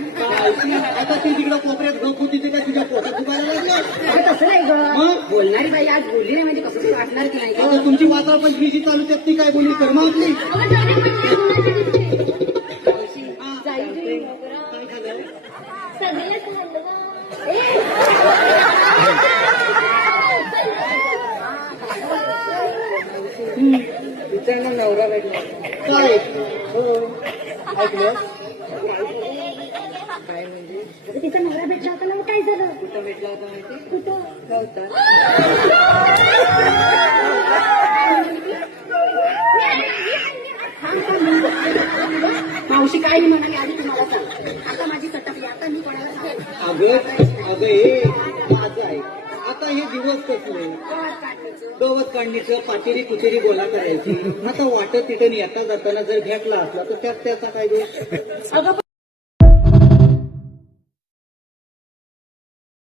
आता ती तिकडं कोपऱ्यात गप होती ते काय तुझ्या पोटात दुखायला लागलं? तसं नाही ग, बोलणारी बाई आज बोलली नाही म्हणजे कसं वाटणार की नाही आता तुमची वाचा पंचवीसी चालू त्यात ती काय बोली कर्मा आपली विचारणा नवरा भेटला काय हो ऐकलं काय म्हणजे तिचा नवरा भेटला होता ना, काय झालं? कुठं भेटला होता माहिती कुठं? नव्हता मावशी काय नाही म्हणाली आधी तुम्हाला सांग. आता माझी सटकली, आता मी कोणाला सांगू? अगं हे माझं आहे. आता हे दिवस कसले गवत काढणीचं पाचेरी कुचेरी बोला करायची. आता वाटत तिथे येता जाताना जर भेटला असला तर त्यात त्याचा काय दोष? अगं